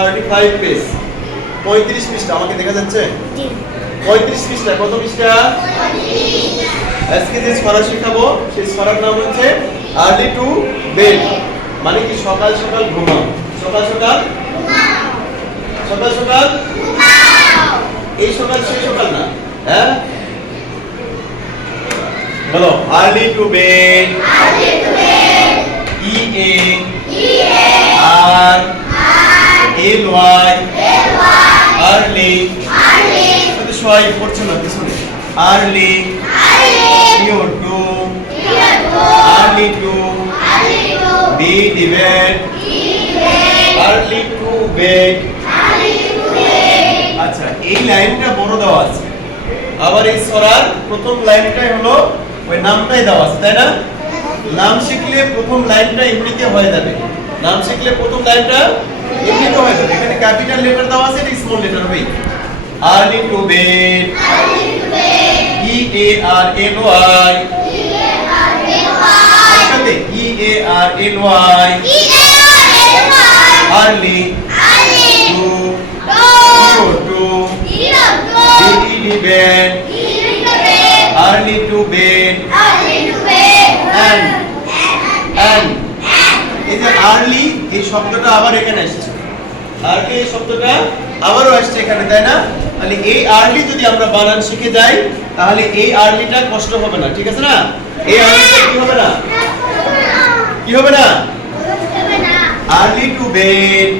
35 page 35 পৃষ্ঠা আমাকে দেখা যাচ্ছে? জি 35 পৃষ্ঠা। কত পৃষ্ঠা? 35। আজকে যে ছড়া শেখাবো সেই ছড়ার নাম হচ্ছে আর্লি টু বেড, মানে কি সকাল সকাল ঘুমাও। সকাল সকাল ঘুমাও, সকাল সকাল ঘুমাও। এই সকাল সেই সকাল না, হ্যাঁ বলো early to bed. Early to bed E A R L Y early. Early শুধু সবাই পড়ছে না পিছনে। Early you to early to be debate early to bed. আচ্ছা এই লাইনটা বড় দেওয়া আছে, আবার এই সূরার প্রথম লাইনটাই হলো ওই নামটাই দেওয়া আছে, তাই না? নাম শিখলে প্রথম লাইনটা এমনিতে হয়ে যাবে। নাম শিখলে প্রথম লাইনটা এমনিতে হয়ে যাবে। এখানে ক্যাপিটাল লেটার দেওয়া আছে, এটা স্মল লেটার হবে। Early to bed E A R L Y সাথে E A R L Y early to to B D bed early to bed and এই যে আর্লি এই শব্দটা আবার এখানে এসেছে। আর্লি এই শব্দটা আবারও আসছে এখানে, তাই না? তাহলে এই আর্লি যদি আমরা বানান শিখে যাই তাহলে এই আর্লিটা কষ্ট হবে না, ঠিক আছে না? এই আর্লিটা কি হবে না? কি হবে না? Early to bed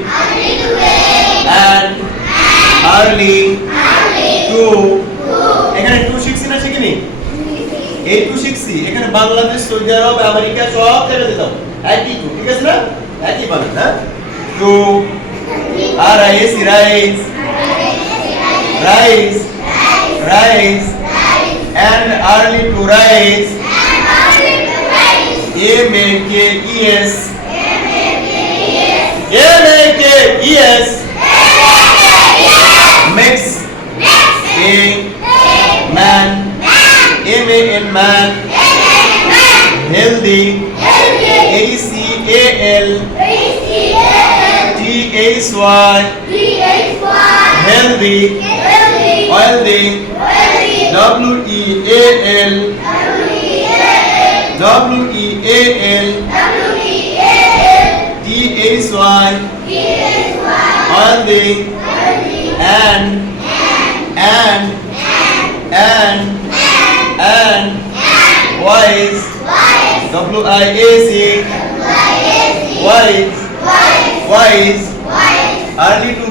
and early two. এখানে টু শিখছি না শিখিনি? এই টু শিখছি। এখানে বাংলাদেশ, সৌদি আরব, আমেরিকা সব জায়গাতে দাও একই টু, ঠিক আছে না? একই বানান, হ্যাঁ? টু আর rise rise rise rise and early to rise M A K E S M A K E S makes a man M A N man healthy A C A L T H Y healthy wealthy W E A L W E A L T H Y wealthy and wise W I A C wise early to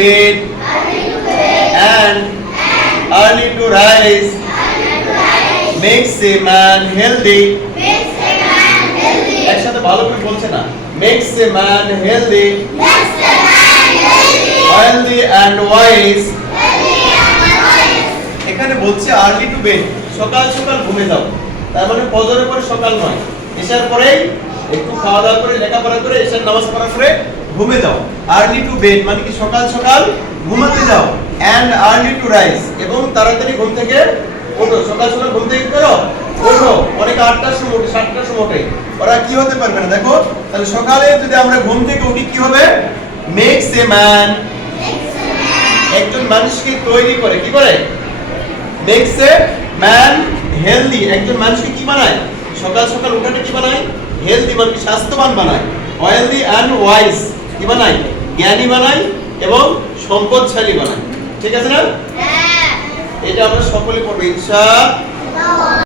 bed and early to rise makes a man healthy একসাথে ভালো করে বলছে না, makes a man healthy wealthy and wise। এখানে বলছে early to bed, সকাল সকাল ঘুমে যাও। তার মানে ফজরের পরে সকাল নয়, এশার পরেই একটু খাওয়া দাওয়া করে লেখাপড়া করে এশার নামাজ পড়া করে ঘুমে যাও। আর্লি টু বেড মানে কি সকাল সকাল ঘুমাতে যাও। এন্ড আর্লি টু রাইজ এবং তাড়াতাড়ি ঘুম থেকে ওঠো। সকাল সকাল ঘুম থেকে করো ওঠো। অনেকে 8টার সময় ওঠে, 7টার সময় ওঠে, ওরা কি হতে পারবে না। দেখো তাহলে সকালে যদি আমরা ঘুম থেকে উঠি কি হবে? মেক্স এ ম্যান, একজন মানুষকে তৈরি করে। কি করে? মেক্স এ ম্যান হেলদি, একজন মানুষকে কি বানায়? সকাল সকাল উঠাটা কি বানায়? হেলদি মানে স্বাস্থ্যবান বানায়। ওয়েলদি এন্ড ওয়াইজ কি বানায়? জ্ঞানী বানায় এবং সম্পদশালী বানায়, ঠিক আছে না? এটা আমরা সকলে পড়বো ইনশাআল্লাহ।